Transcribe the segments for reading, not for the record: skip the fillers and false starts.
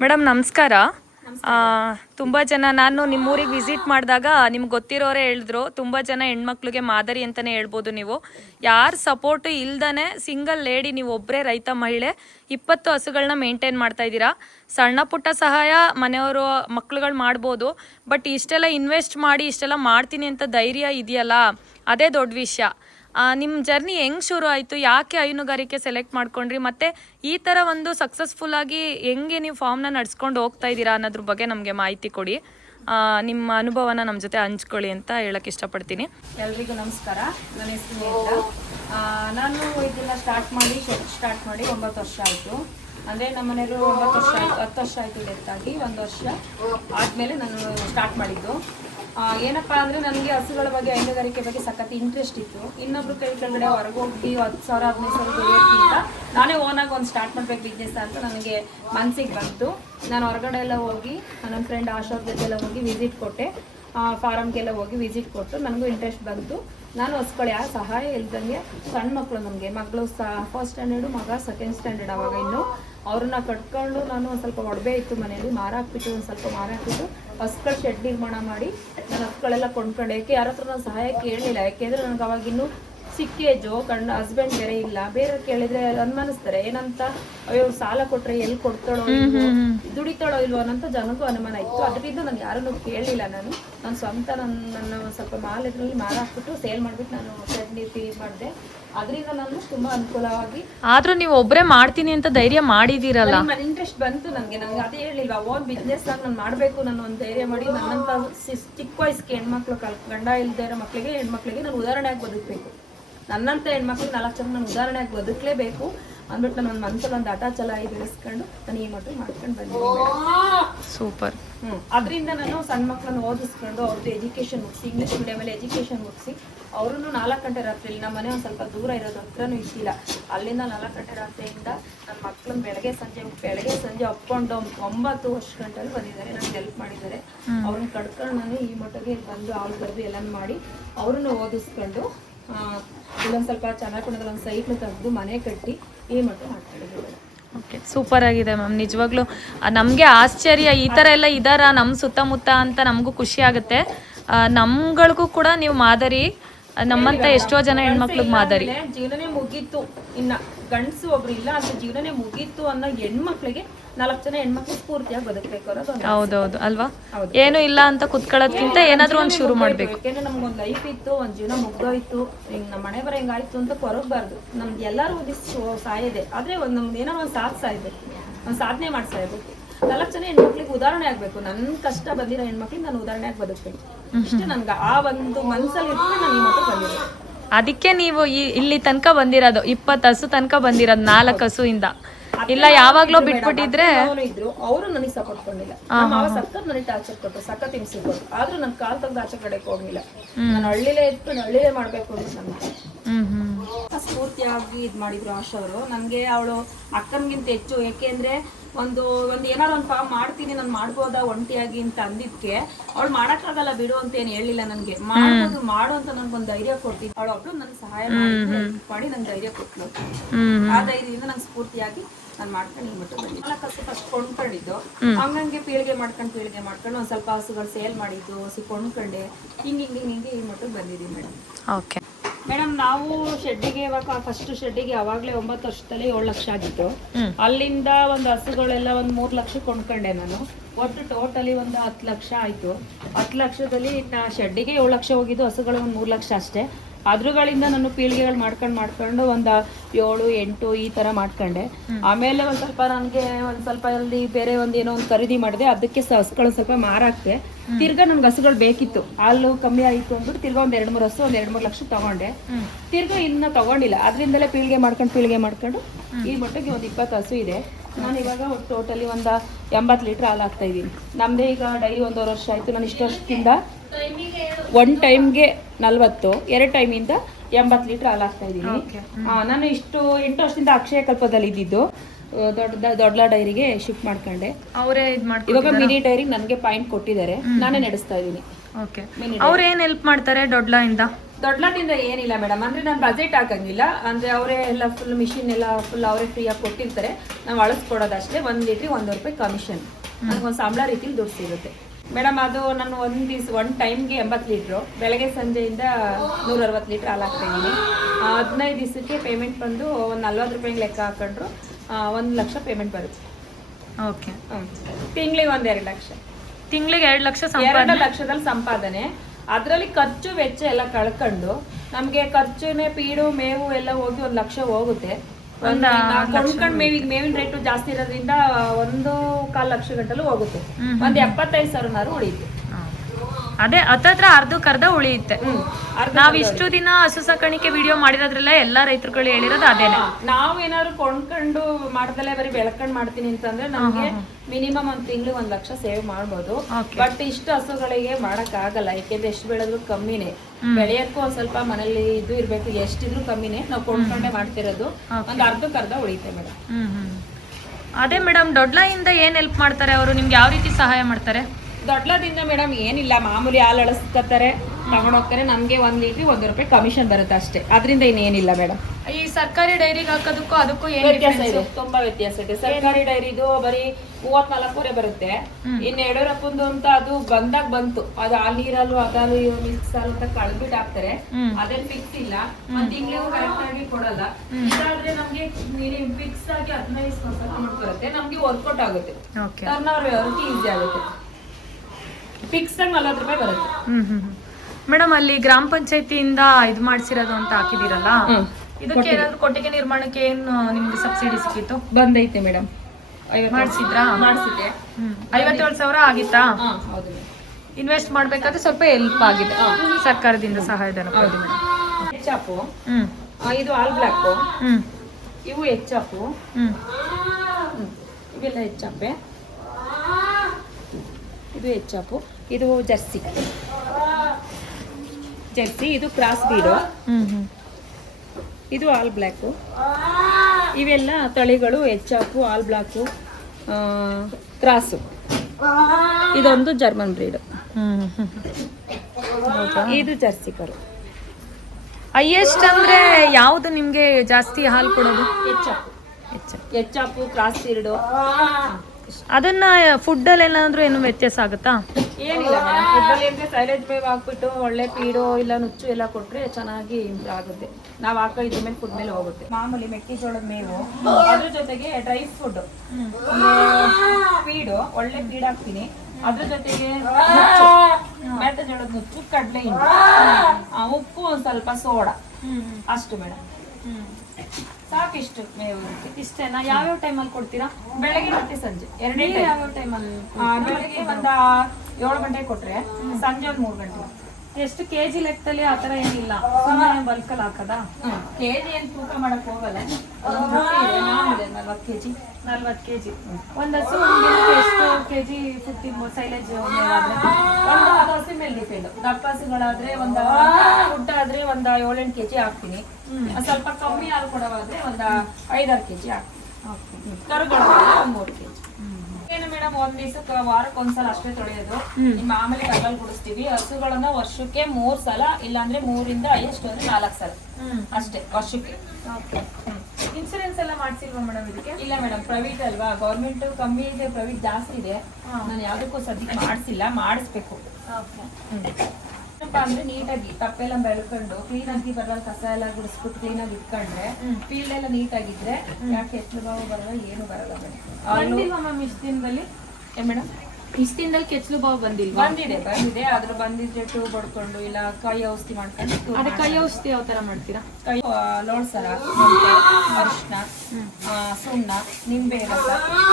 Madam ನಮಸ್ಕಾರ. ತುಂಬ ಜನ ನಾನು ನಿಮ್ಮೂರಿಗೆ ವಿಸಿಟ್ ಮಾಡಿದಾಗ ನಿಮ್ಗೆ ಗೊತ್ತಿರೋರೇ ಹೇಳಿದ್ರು, ತುಂಬ ಜನ ಹೆಣ್ಮಕ್ಳಿಗೆ ಮಾದರಿ ಅಂತಲೇ ಹೇಳ್ಬೋದು. ನೀವು ಯಾರು ಸಪೋರ್ಟು ಇಲ್ದೇ ಸಿಂಗಲ್ ಲೇಡಿ, ನೀವು ಒಬ್ಬರೇ ರೈತ ಮಹಿಳೆ 20 ಹಸುಗಳನ್ನ ಮೇಂಟೈನ್ ಮಾಡ್ತಾ ಇದ್ದೀರಾ. ಸಣ್ಣ ಪುಟ್ಟ ಸಹಾಯ ಮನೆಯವರು ಮಕ್ಳುಗಳು ಮಾಡ್ಬೋದು, ಬಟ್ ಇಷ್ಟೆಲ್ಲ ಇನ್ವೆಸ್ಟ್ ಮಾಡಿ ಇಷ್ಟೆಲ್ಲ ಮಾಡ್ತೀನಿ ಅಂತ ಧೈರ್ಯ ಇದೆಯಲ್ಲ, ಅದೇ ದೊಡ್ಡ ವಿಷಯ. ನಿಮ್ಮ ಜರ್ನಿ ಹೆಂಗೆ ಶುರು ಆಯಿತು, ಯಾಕೆ ಹೈನುಗಾರಿಕೆ ಸೆಲೆಕ್ಟ್ ಮಾಡ್ಕೊಂಡ್ರಿ, ಮತ್ತು ಈ ಥರ ಒಂದು ಸಕ್ಸಸ್ಫುಲ್ಲಾಗಿ ಹೆಂಗೆ ನೀವು ಫಾರ್ಮ್ನ ನಡ್ಸ್ಕೊಂಡು ಹೋಗ್ತಾ ಇದ್ದೀರಾ ಅನ್ನೋದ್ರ ಬಗ್ಗೆ ನಮಗೆ ಮಾಹಿತಿ ಕೊಡಿ. ನಿಮ್ಮ ಅನುಭವನ ನಮ್ಮ ಜೊತೆ ಹಂಚ್ಕೊಳ್ಳಿ ಅಂತ ಹೇಳಕ್ಕೆ ಇಷ್ಟಪಡ್ತೀನಿ. ಎಲ್ರಿಗೂ ನಮಸ್ಕಾರ. ನನ್ನ ಹೆಸರು ನೇತ್ರ. ನಾನು ಇದನ್ನು ಸ್ಟಾರ್ಟ್ ಮಾಡಿ 9 ವರ್ಷ ಆಯಿತು. ಅಂದರೆ ನಮ್ಮ ಮನೆಯವರು 10 ವರ್ಷ ಆಯಿತು ಡೆತ್ ಆಗಿ. 1 ವರ್ಷ ಆದಮೇಲೆ ನಾನು ಸ್ಟಾರ್ಟ್ ಮಾಡಿದ್ದು. ಏನಪ್ಪ ಅಂದರೆ ನನಗೆ ಹಸುಗಳ ಬಗ್ಗೆ, ಹೈನುಗಾರಿಕೆ ಬಗ್ಗೆ ಸಖತ್ ಇಂಟ್ರೆಸ್ಟ್ ಇತ್ತು. ಇನ್ನೊಬ್ರು ಕೈ ಕೆಳಗಡೆ ಹೊರಗೆ ಹೋಗಿ 10,000 15,000 ದುಡಿಯೋಕ್ಕಿಂತ ನಾನೇ ಓನಾಗಿ ಒಂದು ಸ್ಟಾರ್ಟ್ ಮಾಡಬೇಕು ಬಿಸ್ನೆಸ್ ಅಂತ ನನಗೆ ಮನಸ್ಸಿಗೆ ಬಂತು. ನಾನು ಹೊರಗಡೆ ಎಲ್ಲ ಹೋಗಿ ನನ್ನ ಫ್ರೆಂಡ್ ಆಶೋರ್ ಜೊತೆ ಎಲ್ಲ ಹೋಗಿ ವಿಸಿಟ್ ಕೊಟ್ಟೆ, ಫಾರಮ್ಗೆಲ್ಲ ಹೋಗಿ ವಿಸಿಟ್ ಕೊಟ್ಟು ನನಗೂ ಇಂಟ್ರೆಸ್ಟ್ ಬಂತು. ನಾನು ಹಸ್ಗಳು ಯಾವ ಸಹಾಯ ಇಲ್ದಂಗೆ ಸಣ್ಣ ಮಕ್ಕಳು, ನಮಗೆ ಮಗಳು ಫಸ್ಟ್ ಸ್ಟ್ಯಾಂಡರ್ಡು, ಮಗ ಸೆಕೆಂಡ್ ಸ್ಟ್ಯಾಂಡರ್ಡ್. ಅವಾಗ ಇನ್ನು ಅವ್ರನ್ನ ಕಟ್ಕೊಂಡು ನಾನು ಒಂದು ಸ್ವಲ್ಪ ಒಡವೆ ಇತ್ತು ಮನೆಯಲ್ಲಿ, ಮಾರಾಕ್ಬಿಟ್ಟು ಒಂದು ಸ್ವಲ್ಪ ಮಾರಾಕ್ಬಿಟ್ಟು ಹಸ್ಗಳು ಶೆಡ್ ನಿರ್ಮಾಣ ಮಾಡಿ ನಾನು ಹಸ್ಗಳೆಲ್ಲ ಕೊಂಡ್ಕೊಂಡೆ. ಯಾಕೆ ಯಾರ ಹತ್ರ ನಾನು ಸಹಾಯ ಕೇಳಲಿಲ್ಲ, ಯಾಕೆಂದರೆ ನನಗೆ ಅವಾಗಿನ್ನೂ ಚಿಕ್ಕ ಏಜು, ಹಸ್ಬೆಂಡ್ ಬೇರೆ ಇಲ್ಲ. ಬೇರೆ ಕೇಳಿದ್ರೆ ಅನುಮಾನಿಸ್ತಾರೆ, ಏನಂತ ಅಯ್ಯೋ ಸಾಲ ಕೊಟ್ರೆ ಎಲ್ಲಿ ಕೊಡ್ತಾಳೋ ಇಲ್ವೋ, ದುಡಿತಾಳೋ ಇಲ್ವೋ ಅನ್ನೋಂಥ ಜನಕ್ಕೂ ಅನುಮಾನ ಇತ್ತು. ಅದರಿಂದ ನಾನು ಯಾರನ್ನೂ ಕೇಳಲಿಲ್ಲ. ನಾನು ಸ್ವಂತ ನನ್ನ ಸ್ವಲ್ಪ ಮಾಲ್ ಇದರಲ್ಲಿ ಮಾರ ಹಾಕ್ಬಿಟ್ಟು ಸೇಲ್ ಮಾಡಿಬಿಟ್ಟು ನಾನು ಶೆಡ್ ಫೀಲ್ ಮಾಡಿದೆ. ಅದರಿಂದ ನಾನು ತುಂಬ ಅನುಕೂಲವಾಗಿ. ಆದರೂ ನೀವು ಒಬ್ಬರೇ ಮಾಡ್ತೀನಿ ಅಂತ ಧೈರ್ಯ ಮಾಡಿದ್ದೀರಲ್ಲ, ಇಂಟ್ರೆಸ್ಟ್ ಬಂತು ನನಗೆ ಅದೇ ಹೇಳಿಲ್ವ, ಅವಾಗ ಬಿಸ್ನೆಸ್ ನಾನು ಮಾಡಬೇಕು, ನಾನು ಒಂದು ಧೈರ್ಯ ಮಾಡಿ ನನ್ನಂಥ ಚಿಕ್ಕ ವಯಸ್ಸಿಗೆ ಹೆಣ್ಮಕ್ಳು ಗಂಡ ಇಲ್ಲದೆ ಇರೋ ಮಕ್ಕಳಿಗೆ, ಹೆಣ್ಮಕ್ಳಿಗೆ ನಾನು ಉದಾಹರಣೆಯಾಗಿ ಬದುಕಬೇಕು. ನನ್ನಂಥ ಹೆಣ್ಮಕ್ಳಿಗೆ 4 ಜನ ನಾನು ಉದಾಹರಣೆಯಾಗಿ ಬದುಕಲೇಬೇಕು ಅಂದ್ಬಿಟ್ಟು ನಾನು ಒಂದು ಮನಸ್ಸಲ್ಲಿ ಒಂದು ಚಲಾಗಿ ಬೆಳೆಸ್ಕೊಂಡು ನಾನು ಈ ಮಟ್ಟಿಗೆ ಮಾಡ್ಕೊಂಡು ಬಂದಿದ್ದೀನಿ. ಸೂಪರ್. ಅದರಿಂದ ನಾನು ಸಣ್ಣ ಮಕ್ಕಳನ್ನು ಓದಿಸ್ಕೊಂಡು ಅವ್ರದ್ದು ಎಜುಕೇಷನ್ ಮುಗಿಸಿ, ಇಂಗ್ಲೀಷ್ ಮೀಡಿಯಮಲ್ಲಿ ಎಜುಕೇಷನ್ ಮುಗಿಸಿ, ಅವ್ರನ್ನೂ 4 ಗಂಟೆ ರಾತ್ರಿಯಲ್ಲಿ, ನಮ್ಮ ಮನೆ ಒಂದು ಸ್ವಲ್ಪ ದೂರ ಇರೋದು, ಹತ್ರನೂ ಇದ್ದಿಲ್ಲ, ಅಲ್ಲಿಂದ 4 ಗಂಟೆ ರಾತ್ರಿಯಿಂದ ನನ್ನ ಮಕ್ಕಳನ್ನ ಬೆಳಗ್ಗೆ ಸಂಜೆ ಒಪ್ಕೊಂಡು 9 ವರ್ಷ ಗಂಟೆಯಲ್ಲಿ ಬಂದಿದ್ದಾರೆ, ನನಗೆ ಹೆಲ್ಪ್ ಮಾಡಿದ್ದಾರೆ. ಅವ್ರನ್ನ ಕಡ್ಕೊಂಡು ನಾನು ಈ ಮಟ್ಟಿಗೆ ಬಂದು ಹಾಲು ಕರೆದು ಎಲ್ಲ ಮಾಡಿ ಅವ್ರನ್ನೂ ಓದಿಸ್ಕೊಂಡು ಇಲ್ಲೊಂದು ಸ್ವಲ್ಪ ಚೆನ್ನಾಗಿ ಒಂದು ಸೈಟ್ನ ತೆಗೆದು ಮನೆ ಕಟ್ಟಿ ಈ ಮಟ್ಟ ಮಾಡ್ಕೊಂಡಿದ್ದೀವಿ. ಓಕೆ, ಸೂಪರ್ ಆಗಿದೆ ಮ್ಯಾಮ್. ನಿಜವಾಗ್ಲೂ ನಮಗೆ ಆಶ್ಚರ್ಯ, ಈ ಥರ ಎಲ್ಲ ಇದ್ದಾರಾ ನಮ್ಮ ಸುತ್ತಮುತ್ತ ಅಂತ ನಮಗೂ ಖುಷಿ ಆಗುತ್ತೆ. ನಮ್ಗಳಿಗೂ ಕೂಡ ನೀವು ಮಾದರಿ, ನಮ್ಮಂತ ಎಷ್ಟೋ ಜನ ಹೆಣ್ಮಕ್ಳಿಗೆ ಮಾದರಿ. ಜೀವನನೇ ಮುಗೀತು, ಇನ್ನ ಗಂಡಸು ಒಬ್ರು ಇಲ್ಲ ಅಂತ ಜೀವನನೇ ಮುಗೀತು ಅನ್ನೋ ಹೆಣ್ಮಕ್ಳಿಗೆ 4 ಜನ ಹೆಣ್ಮಕ್ಳು ಸ್ಫೂರ್ತಿಯಾಗಿ ಬದುಕಬೇಕು ಅನ್ನೋದು. ಹೌದೌದು ಅಲ್ವಾ? ಏನು ಇಲ್ಲ ಅಂತ ಕುತ್ಕೊಳ್ಳೋದ್ಕಿಂತ ಏನಾದ್ರೂ ಒಂದು ಶುರು ಮಾಡ್ಬೇಕು. ಯಾಕೆಂದ್ರೆ ನಮ್ಗೊಂದು ಲೈಫ್ ಇತ್ತು, ಒಂದು ಜೀವನ ಮುಗ್ದೋಯ್ತು, ಹಿಂಗ್ ನಮ್ಮ ಮನೆ ಬರ ಹಿಂಗಾಯ್ತು ಅಂತ ಕೊರಗಬಾರ್ದು. ನಮ್ಗೆ ಎಲ್ಲರೂ ಸಾಯದೆ, ಆದ್ರೆ ನಮ್ದು ಏನಾದ್ರು ಒಂದು ಸಾಧಿಸಾಯಿದೆ, ಒಂದು ಸಾಧನೆ ಮಾಡ್ಸಾಯಿಬೇಕು. 4 ಜನ ಹೆಣ್ಮಕ್ಳಿಗೆ ಉದಾಹರಣೆ ಆಗ್ಬೇಕು. ನನ್ನ ಕಷ್ಟ ಬಂದಿರೋ ಹೆಣ್ಮಕ್ಳಿಗೆ ನಾನು ಉದಾಹರಣೆಯಾಗಿ ಬದುಕಬೇಕು, ಇಷ್ಟೇ ನನ್ಗೆ ಆ ಒಂದು ಮನ್ಸಲ್ಲಿ ಇರ್ತದೆ. ನಾನು ಈ ಮಟ್ಟ ಬಂದಿರೋದು, ಅದಕ್ಕೆ ನೀವು ಇಲ್ಲಿ ತನಕ ಬಂದಿರೋದು, 20 ಹಸು ತನಕ ಬಂದಿರೋದು, 4 ಹಸುವಿಂದ. ಇಲ್ಲ ಯಾವಾಗ್ಲೂ ಬಿಟ್ಬಿಟ್ಟಿದ್ರೆ ಇದ್ರು, ಅವರು ನನಗೆ ಸಪೋರ್ಟ್ ಕೊಡ್ಲಿಲ್ಲ. ಸಖತ್ ನನಗೆ ಟಾರ್ಚರ್ ಕೊಟ್ಟರು, ಸಖತ್ ಹಿಂಸೆ ಕೊಟ್ಟರು. ಆದ್ರೂ ನನ್ ಕಾಲ್ ತೆಗ್ದು ಆಚೆ ಕಡೆಗೆ ಹೋಗ್ಲಿಲ್ಲ. ನಾನು ಹಳ್ಳಿಲೇ ಇಟ್ಕೊಂಡು ಹಳ್ಳಿಲೇ ಮಾಡ್ಬೇಕು ಅಂತ ನನ್ಗೆ ಸ್ಫೂರ್ತಿಯಾಗಿ ಇದ್ ಮಾಡಿದ್ರು ಆಶಾ ಅವರು. ನನ್ಗೆ ಅವಳು ಅಕ್ಕನ್ಗಿಂತ ಹೆಚ್ಚು, ಯಾಕೆಂದ್ರೆ ಒಂದು ಏನಾದ್ರು ಒಂದು ಫಾರ್ಮ್ ಮಾಡ್ತೀನಿ, ನಾನು ಮಾಡ್ಬೋದಾ ಒಂಟಿಯಾಗಿ ಅಂತ ಅಂದಿದ್ಕೆ ಅವಳು ಮಾಡಕ್ಕಾಗಲ್ಲ ಬಿಡು ಅಂತ ಏನು ಹೇಳಿಲ್ಲ. ನನ್ಗೆ ಮಾಡ್ಬೋದು, ಮಾಡು ಅಂತ ನನ್ಗೊಂದು ಧೈರ್ಯ ಕೊಡ್ತಿದ್ದೆ. ಅವಳು ಒಬ್ಳು ನನ್ಗೆ ಸಹಾಯ ಮಾಡಿ ನಂಗೆ ಧೈರ್ಯ ಕೊಟ್ಲು. ಆ ಧೈರ್ಯದಿಂದ ನಂಗೆ ಸ್ಫೂರ್ತಿಯಾಗಿ ನಾನು ಮಾಡ್ಕೊಂಡು ಈ ಮಟ್ಟ ಬಂದಿದ್ದೆ. 4 ಹಸು ಫಸ್ಟ್ ಕೊಂಡ್ಕೊಂಡಿದ್ದು, ಹಂಗಂಗೆ ಪೀಳಿಗೆ ಮಾಡ್ಕೊಂಡು ಒಂದ್ ಸ್ವಲ್ಪ ಹಸುಗಳು ಸೇಲ್ ಮಾಡಿದ್ದು, ಹಸು ಕೊಂಡ್ಕೊಂಡೆ, ಹಿಂಗೆ ಈ ಮಟ್ಟಕ್ಕೆ ಬಂದಿದ್ದೀವಿ ಮೇಡಮ್. ಓಕೆ ಮೇಡಮ್, ನಾವು ಶೆಡ್ಡಿಗೆ ಇವಾಗ ಫಸ್ಟ್ ಶೆಡ್ಡಿಗೆ ಅವಾಗಲೇ 9 ವರ್ಷದಲ್ಲಿ 7 ಲಕ್ಷ ಆಗಿತ್ತು. ಅಲ್ಲಿಂದ ಒಂದು ಹಸುಗಳೆಲ್ಲ ಒಂದು 3 ಲಕ್ಷ ಕೊಂಡ್ಕೊಂಡೆ ನಾನು. ಒಟ್ಟು ಟೋಟಲಿ ಒಂದು 10 ಲಕ್ಷ ಆಯಿತು. 10 ಲಕ್ಷದಲ್ಲಿ ಶೆಡ್ಡಿಗೆ 7 ಲಕ್ಷ ಹೋಗಿದ್ದು, ಹಸುಗಳು ಒಂದು 3 ಲಕ್ಷ ಅಷ್ಟೇ. ಅದ್ರಗಳಿಂದ ನಾನು ಪೀಳಿಗೆಗಳು ಮಾಡ್ಕೊಂಡು ಒಂದು 7, 8 ಈ ಥರ ಮಾಡ್ಕೊಂಡೆ. ಆಮೇಲೆ ಒಂದು ಸ್ವಲ್ಪ ನನಗೆ ಒಂದು ಸ್ವಲ್ಪ ಅಲ್ಲಿ ಬೇರೆ ಏನೋ ಒಂದು ಖರೀದಿ ಮಾಡಿದೆ, ಅದಕ್ಕೆ ಹಸುಗಳು ಸ್ವಲ್ಪ ಮಾರಾಕ್ತೆ. ತಿರ್ಗಾ ನನ್ಗೆ ಹಸುಗಳು ಬೇಕಿತ್ತು, ಹಾಲು ಕಮ್ಮಿ ಆಯಿತು ಅಂದ್ಬಿಟ್ಟು ತಿರ್ಗಾ ಒಂದು 2-3 ಹಸು ಒಂದು 2-3 ಲಕ್ಷ ತಗೊಂಡೆ. ತಿರ್ಗಾ ಇನ್ನು ತಗೊಂಡಿಲ್ಲ, ಅದರಿಂದಲೇ ಪೀಳಿಗೆ ಮಾಡ್ಕೊಂಡು ಈ ಮಟ್ಟಿಗೆ ಒಂದು 20 ಹಸು ಇದೆ. ನಾನು ಇವಾಗ ಟೋಟಲಿ ಒಂದು 80 ಲೀಟ್ರ್ ಹಾಲು ಹಾಕ್ತಾ ಇದ್ದೀನಿ. ನಮ್ಮದೇ ಈಗ ಡೈಲಿ 1.5 ವರ್ಷ ಆಯಿತು. ನಾನು ಇಷ್ಟು ವರ್ಷದಿಂದ 1 ಟೈಮ್ಗೆ 40, 2 ಟೈಮಿಂದ 80 ಲೀಟ್ರ್ ಹಾಲು ಹಾಕ್ತಾ ಇದ್ದೀನಿ. ನಾನು 8 ವರ್ಷದಿಂದ ಅಕ್ಷಯ ಕಲ್ಪದಲ್ಲಿ ಇದ್ದಿದ್ದು, ದೊಡ್ಡ ಡೈರಿಗೆ ಶಿಫ್ಟ್ ಮಾಡ್ಕೊಂಡೆ. ಅವರೇ ಇವಾಗ ಮಿನಿ ಡೈರಿಗೆ ನನಗೆ ಪಾಯಿಂಟ್ ಕೊಟ್ಟಿದ್ದಾರೆ, ನಾನೇ ನಡೆಸ್ತಾ ಇದ್ದೀನಿ. ಓಕೆ, ಅವ್ರು ಏನು ಹೆಲ್ಪ್ ಮಾಡ್ತಾರೆ ದೊಡ್ಡಲಿಂದ? ದೊಡ್ಡದಿಂದ ಏನಿಲ್ಲ ಮೇಡಮ್, ಅಂದ್ರೆ ನಾನು ಬಜೆಟ್ ಹಾಕಂಗಿಲ್ಲ, ಅಂದ್ರೆ ಅವರೇ ಎಲ್ಲ ಫುಲ್ ಮಿಷಿನ್ ಎಲ್ಲ ಫುಲ್ ಅವರೇ ಫ್ರೀಯಾಗಿ ಕೊಟ್ಟಿರ್ತಾರೆ, ನಾವು ಅಳಿಸ್ಕೊಡೋದಷ್ಟೇ. 1 ಲೀಟ್ರಿಗೆ 100 ರೂಪಾಯಿ ಕಮಿಷನ್, ನನಗೊಂದು ಸಂಬಳ ರೀತಿಲಿ ದುಡ್ಡು ಸಿಗುತ್ತೆ ಮೇಡಮ್. ಅದು ನಾನು ಒಂದು ಟೈಮ್ಗೆ 80 ಲೀಟ್ರು, ಬೆಳಗ್ಗೆ ಸಂಜೆಯಿಂದ 160 ಲೀಟ್ರ್ ಹಾಲು ಹಾಕ್ತಾಯಿದ್ದೀನಿ. 15 ದಿವಸಕ್ಕೆ ಪೇಮೆಂಟ್ ಬಂದು ಒಂದು 40 ರೂಪಾಯಿಗೆ ಲೆಕ್ಕ ಹಾಕೊಂಡ್ರು 1 ಲಕ್ಷ ಪೇಮೆಂಟ್ ಬರುತ್ತೆ. ಓಕೆ. ತಿಂಗಳಿಗೆ 1-2 ಲಕ್ಷ, ತಿಂಗಳಿಗೆ 2 ಲಕ್ಷ 2 ಲಕ್ಷದಲ್ಲಿ ಸಂಪಾದನೆ. ಅದರಲ್ಲಿ ಖರ್ಚು ವೆಚ್ಚ ಎಲ್ಲ ಕಳ್ಕೊಂಡು ನಮಗೆ ಖರ್ಚುನೇ ಪೀಡು ಮೇವು ಎಲ್ಲ ಹೋಗಿ 1 ಲಕ್ಷ ಹೋಗುತ್ತೆ. ಕೊಂಡ್ಕೊಂಡು ಮೇವಿನ ರೇಟು ಜಾಸ್ತಿ ಇರೋದ್ರಿಂದ 1.25 ಲಕ್ಷ ಗಂಟಲು ಹೋಗುತ್ತೆ. ಒಂದು 75,000 ಉಳಿಯುತ್ತೆ. ಅದೇ ಹತ್ತತ್ರ ಅರ್ಧಕ್ಕರ್ಧ ಉಳಿಯುತ್ತೆ. ನಾವ್ ಇಷ್ಟು ದಿನ ಹಸು ಸಾಕಾಣಿಕೆ ವಿಡಿಯೋ ಮಾಡಿರೋದ್ರಲ್ಲ ಎಲ್ಲಾ ರೈತರುಗಳು ಹೇಳಿರೋದು ಅದೇನೆ. ನಾವು ಏನಾದ್ರು ಕೊಂಡ್ಕೊಂಡು ಮಾಡ್ದಲೇ ಬರೀ ಬೆಳ್ಕೊಂಡ್ ಮಾಡ್ತೀನಿ ಅಂತಂದ್ರೆ ನಮ್ಗೆ ಮಿನಿಮಮ್ ಒಂದು ತಿಂಗ್ಳಿಗೆ 1 ಲಕ್ಷ ಸೇವ್ ಮಾಡ್ಬೋದು. ಬಟ್ ಇಷ್ಟು ಹಸುಗಳಿಗೆ ಮಾಡಕ್ ಆಗಲ್ಲ, ಯಾಕೆಂದ್ರೆ ಎಷ್ಟು ಬೆಳೆದ್ರು ಕಮ್ಮಿನೇ. ಬೆಳೆಯಕ್ಕೂ ಒಂದ್ ಸ್ವಲ್ಪ ಮನೇಲಿ ಇದು ಇರ್ಬೇಕು, ಎಷ್ಟಿದ್ರು ಕಮ್ಮಿನೇ. ನಾವು ಕೊಂಡ್ಕೊಂಡೇ ಮಾಡ್ತಿರೋದು. ಒಂದು ಅರ್ಧಕ್ಕರ್ಧ ಉಳಿಯುತ್ತೆ ಮೇಡಮ್. ಅದೇ ಮೇಡಮ್, ದೊಡ್ಡಲಿಂದ ಏನ್ ಹೆಲ್ಪ್ ಮಾಡ್ತಾರೆ ಅವರು ನಿಮ್ಗೆ? ಯಾವ ರೀತಿ ಸಹಾಯ ಮಾಡ್ತಾರೆ? ದೊಡ್ಡದಿಂದ ಮೇಡಮ್ ಏನಿಲ್ಲ, ಮಾಮೂಲಿ ಹಾಲು ಅಳಿಸ್ಕೊತಾರೆ, ತಗೊಂಡೋಗ್ತಾರೆ. ನಮ್ಗೆ 1 ಲೀಟ್ರಿಗೆ 100 ರೂಪಾಯಿ ಕಮಿಷನ್ ಬರುತ್ತೆ ಅಷ್ಟೇ, ಅದರಿಂದ ಇನ್ನೇನಿಲ್ಲ ಮೇಡಮ್. ಈ ಸರ್ಕಾರಿ ಡೈರಿಗೆ ಹಾಕೋದಕ್ಕೂ ಅದಕ್ಕೂ ಏನ್ ವ್ಯತ್ಯಾಸ ಇದೆ? ತುಂಬಾ ವ್ಯತ್ಯಾಸ ಇದೆ. ಸರ್ಕಾರಿ ಡೈರಿದು ಬರೀ 34 ಬರುತ್ತೆ. ಇನ್ನು ಯಡಿಯೂರಪ್ಪಂದು ಅಂತ ಅದು ಬಂದಾಗ ಬಂತು, ಅದು ಆ ನೀರಲ್ಲೂ ಅದಾಲು ಮಿಕ್ಸ್ ಹಾಲು ಅಂತ ಕಳ್ಬಿಟ್ಟು ಹಾಕ್ತಾರೆ. ಅದೇನ್ ಫಿಕ್ಸ್ ಇಲ್ಲ, ಒಂದ್ ತಿಂಗಳಿಗೂ ಕರೆಕ್ಟ್ ಆಗಿ ಕೊಡಲ್ಲ. ಇದಾದ್ರೆ ನಮ್ಗೆ ಫಿಕ್ಸ್ ಆಗಿ 15% ಬರುತ್ತೆ, ನಮ್ಗೆ ವರ್ಕೌಟ್ ಆಗುತ್ತೆ, ಟರ್ನ್ ಓವರ್ ವ್ಯವಸ್ಥೆ ಈಸಿ ಆಗುತ್ತೆ. ಫಿಕ್ಸ್ ಆಗಿ 40 ರೂಪಾಯಿ ಬರುತ್ತೆ. ಮೇಡಮ್, ಅಲ್ಲಿ ಗ್ರಾಮ ಪಂಚಾಯತಿಯಿಂದ ಇದು ಮಾಡ್ಸಿರೋದು ಅಂತ ಹಾಕಿದಿರಲ್ಲ, ಇದಕ್ಕೆ ಏನಾದ್ರು ಕೊಟ್ಟಿಗೆ ನಿರ್ಮಾಣಕ್ಕೆ ಏನು ನಿಮ್ಗೆ ಸಬ್ಸಿಡಿ ಸಿಕ್ಕಿತ್ತು? ಬಂದೈತೆ ಮೇಡಮ್. ಮಾಡಿಸಿದ್ರಾ? ಮಾಡಿಸಿದ್ದೆ. 57,000 ಆಗಿತ್ತಾ? ಹೌದು. ಇನ್ವೆಸ್ಟ್ ಮಾಡ್ಬೇಕಾದ್ರೆ ಸ್ವಲ್ಪ ಹೆಲ್ಪ್ ಆಗಿದೆ ಸರ್ಕಾರದಿಂದ ಸಹಾಯಧನ. ಹೆಚ್ಚಾಪು ಇದು ಆಲ್ ಬ್ಲಾಕ್, ಇವು ಹೆಚ್ಚಾಪು, ಇವೆಲ್ಲ ಹೆಚ್ಚಾಪೆ. ಇದು ಹೆಚ್ಚಾಪು, ಇದು ಜರ್ಸಿ, ಇದು ಕ್ರಾಸ್ ಬೀಡು, ಇದು ಆಲ್ ಬ್ಲ್ಯಾಕು. ಇವೆಲ್ಲ ತಳಿಗಳು ಹೆಚ್ಚಾಪು, ಆಲ್ ಬ್ಲಾಕು, ಕ್ರಾಸು. ಇದೊಂದು ಜರ್ಮನ್ ಬ್ರೀಡ್, ಇದು ಜರ್ಸಿ ಕರು. ಹೈಯೆಸ್ಟ್ ಅಂದ್ರೆ ಯಾವುದು ನಿಮ್ಗೆ ಜಾಸ್ತಿ ಹಾಲು ಕೊಡೋದು? ಹೆಚ್ಚಾಪು, ಕ್ರಾಸ್ ಬೀರ್ಡು. ಅದನ್ನ ಫುಡ್ ಅಲ್ಲಿ ಏನಾದ್ರು ಏನು ವ್ಯತ್ಯಾಸ ಆಗುತ್ತಾ? ಏನಿಲ್ಲ ಮೇಡಮ್, ಫುಡ್ಡಲ್ಲಿ ಅಂದ್ರೆ ಸೈಲೇಜ್ ಮೇವ್ ಹಾಕ್ಬಿಟ್ಟು ಒಳ್ಳೆ ಪೀಡು ಇಲ್ಲ ನುಚ್ಚು ಎಲ್ಲ ಕೊಟ್ರೆ ಚೆನ್ನಾಗಿ ಇಂಪ್ರೂವ್ ಆಗುತ್ತೆ. ನಾವು ಹಾಕೋ ಇದ್ರ ಮೇಲೆ ಫುಡ್ ಮೇಲೆ ಹೋಗುತ್ತೆ. ಮಾಮೂಲಿ ಮೆಕ್ಕೆಜೋಳದ ಮೇವು, ಅದ್ರ ಜೊತೆಗೆ ಡ್ರೈ ಫುಡ್, ಪೀಡು, ಒಳ್ಳೆ ಪೀಡ್ ಹಾಕ್ತೀನಿ. ಅದ್ರ ಜೊತೆಗೆ ಮೆಕ್ಕೆಜೋಳದ ನುಚ್ಚು, ಕಡಲೆ ಹಿಂಡಿ, ಉಪ್ಪು, ಒಂದ್ ಸ್ವಲ್ಪ ಸೋಡಾ, ಅಷ್ಟು ಮೇಡಮ್. ಸಾಕಿಷ್ಟು ಮೇವು ಇರುತ್ತೆ. ಇಷ್ಟೇನಾ? ಯಾವ್ಯಾವ ಟೈಮಲ್ಲಿ ಕೊಡ್ತೀರಾ? ಬೆಳಗ್ಗೆ ಮತ್ತೆ ಸಂಜೆ 2 ಟೈಮ್. ಯಾವ್ಯಾವ ಟೈಮಲ್ಲಿ? ಬೆಳಗ್ಗೆ ಒಂದು 7 ಗಂಟೆಗೆ ಕೊಟ್ರೆ ಸಂಜೆ ಒಂದು 3 ಗಂಟೆ. ಎಷ್ಟು ಕೆಜಿ ಲೆಕ್ಕದಲ್ಲಿ ಆತರ ಏನಿಲ್ಲ, ಬಲ್ಕಲ್ಲಿ ಹಾಕದ? ಕೆಜಿ ಏನು ತೂಕ ಮಾಡಕ್ ಹೋಗಲ್ಲ. 40 ಕೆಜಿ. ಒಂದ್ ಹಸು ಎಷ್ಟು ಕೆಜಿ ಫುಟ್ಟಿ ಸೈಲೇಜ್? ಒಂದು ಹಸು ಮೇಲೆ ಡಿಪೆಂಡ್. ದಪ್ಪ ಹಸುಗಳಾದ್ರೆ ಒಂದು ಫುಡ್ ಆದ್ರೆ ಒಂದು 7-8 ಕೆಜಿ ಹಾಕ್ತೀನಿ. ಸ್ವಲ್ಪ ಕಮ್ಮಿ ಹಾಲು ಕೊಡೋವಾದ್ರೆ ಒಂದು 5-6 ಕೆಜಿ ಹಾಕ್ತೀನಿ. ಕರುಗಳು 3 ಕೆಜಿ. ಏನು ಮೇಡಮ್, ಒಂದ್ ದಿವಸಕ್ಕೆ ವಾರಕ್ಕೆ ಒಂದ್ಸಲ ಅಷ್ಟೇ ತೊಳೆಯೋದು. ಮಾಮೂಲಿ ಕಲ್ಲಲ್ಲಿ ಗುಡಿಸ್ತೀವಿ. ಹಸುಗಳನ್ನ ವರ್ಷಕ್ಕೆ 3 ಸಲ, ಇಲ್ಲಾಂದ್ರೆ 3ರಿಂದ ಹೈಯೆಸ್ಟ್ ಅಂದ್ರೆ 4 ಸಲ ಅಷ್ಟೇ ವರ್ಷಕ್ಕೆ. ಇನ್ಸೂರೆನ್ಸ್ ಎಲ್ಲ ಮಾಡ್ಸಿಲ್ವಾ ಮೇಡಮ್ ಇದಕ್ಕೆ? ಇಲ್ಲ ಮೇಡಮ್, ಪ್ರೈವೇಟ್ ಅಲ್ವಾ, ಗೌರ್ಮೆಂಟ್ ಕಮ್ಮಿ ಇದೆ, ಪ್ರೈವೇಟ್ ಜಾಸ್ತಿ ಇದೆ. ನಾನು ಯಾವ್ದಕ್ಕೂ ಸದ್ಯಕ್ಕೆ ಮಾಡಿಸಿಲ್ಲ, ಮಾಡಿಸ್ಬೇಕು. ಅಂದ್ರೆ ನೀಟಾಗಿ ತಪ್ಪೆಲ್ಲ ಬೆಳ್ಕೊಂಡು ಕ್ಲೀನಾಗಿ ಬರಲ್ಲ, ಕಸ ಎಲ್ಲ ಗುಡಿಸ್ಬಿಟ್ಟು ಕ್ಲೀನಾಗಿ ಇಟ್ಕೊಂಡ್ರೆ, ಫೀಲ್ಡ್ ಎಲ್ಲ ನೀಟಾಗಿದ್ರೆ ಯಾಕೆ ಕೆಚ್ಚಲು ಬಾವು ಬರಲ್ಲ, ಏನು ಬರಲ್ಲ ಮೇಡಮ್. ಇಷ್ಟ ದಿನದಲ್ಲಿ ಮೇಡಮ್, ಇಷ್ಟ ದಿನದಲ್ಲಿ ಕೆಚ್ಚಲು ಬಾವು ಬಂದಿಲ್ವಾ? ಬಂದಿದೆ. ಆದ್ರೂ ಬಂದಿದ್ರೆ ಟ್ಯೂಬ್ ಹೊಡ್ಕೊಂಡು ಇಲ್ಲ ಕೈ ಔಷಧಿ ಮಾಡ್ಕೊಂಡು. ಅದೇ ಕೈ ಔಷಧಿ ಯಾವ ತರ ಮಾಡ್ತೀರಾ? ಕೈ ಲೋಳ್ಸರ, ಅರಿಶಿನ, ಸುಣ್ಣ, ನಿಂಬೆ ರಸ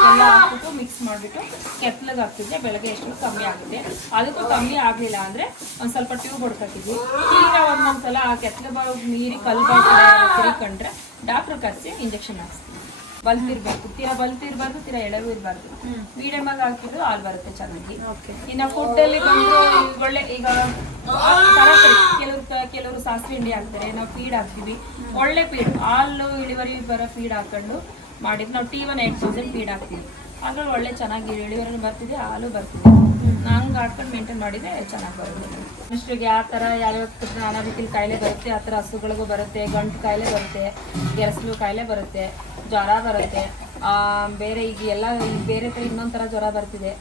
ಎಲ್ಲ ಹಾಕ್ಬಿಟ್ಟು ಮಿಕ್ಸ್ ಮಾಡಿಬಿಟ್ಟು ಕೆತ್ತಲಿಗೆ ಹಾಕ್ತಿದ್ರೆ ಬೆಳಗ್ಗೆ ಎಷ್ಟು ಕಮ್ಮಿ ಆಗುತ್ತೆ. ಅದಕ್ಕೂ ಕಮ್ಮಿ ಆಗಲಿಲ್ಲ ಅಂದರೆ ಒಂದು ಸ್ವಲ್ಪ ಟ್ಯೂಬ್ ಹೊಡ್ಕೊತಿದ್ವಿ. ಈಗ ಒಂದೊಂದ್ಸಲ ಆ ಕೆತ್ತಲ ಬಾವು ನೀರಿ ತಿರ್ಕೊಂಡ್ರೆ ಡಾಕ್ಟ್ರ್ ಕರೆಸಿ ಇಂಜೆಕ್ಷನ್ ಹಾಕ್ಸ್ತೀವಿ. ಬಲ್ತಿರ್ಬೇಕು, ಬಲ್ತಿರ್ಬಾರ್ದು, ಎಳೆವು ಇರಬಾರ್ದು. ಮೀಡಿಯಮ್ ಆಗಿ ಹಾಕಿದ್ರು ಹಾಲು ಬರುತ್ತೆ ಚೆನ್ನಾಗಿ. ಇನ್ನು ಫುಡ್ಡಲ್ಲಿ ಬಂದು ಒಳ್ಳೆ ಈಗ ಕೆಲವರು ಸಾಸಿವೆ ಹಿಂಡಿ ಹಾಕ್ತಾರೆ, ನಾವು ಫೀಡ್ ಹಾಕ್ತೀವಿ. ಒಳ್ಳೆ ಫೀಡ್, ಹಾಲು ಇಳುವರಿ ಬರೋ ಫೀಡ್ ಹಾಕೊಂಡು ಮಾಡಿದ್ದು ನಾವು T1 8000 ಫೀಡ್ ಹಾಕ್ತೀವಿ. ಹಾಗಾಗಿ ಒಳ್ಳೆ ಚೆನ್ನಾಗಿ ಇಳುವರಿನೂ ಬರ್ತಿದೆ, ಹಾಲು ಬರ್ತಿದೆ. ಹಂಗೆ ಆಡ್ಕೊಂಡು ಮೇಂಟೈನ್ ಮಾಡಿದರೆ ಚೆನ್ನಾಗಿ ಬರುತ್ತೆ. ಮನುಷ್ಯರಿಗೆ ಆ ಥರ ಯಾವ್ಯಾವ ನಾನಾ ರೀತಿಲಿ ಕಾಯಿಲೆ ಬರುತ್ತೆ, ಆ ಥರ ಹಸುಗಳಿಗೂ ಬರುತ್ತೆ. ಗಂಟು ಕಾಯಿಲೆ ಬರುತ್ತೆ, ಗೆರಸ್ಲು ಕಾಯಿಲೆ ಬರುತ್ತೆ, ಜ್ವರ ಬರುತ್ತೆ, ಬೇರೆ ಈಗ ಎಲ್ಲ ಈಗ ಬೇರೆ ಥರ ಇನ್ನೊಂದು ಥರ ಜ್ವರ ಬರ್ತಿದೆ,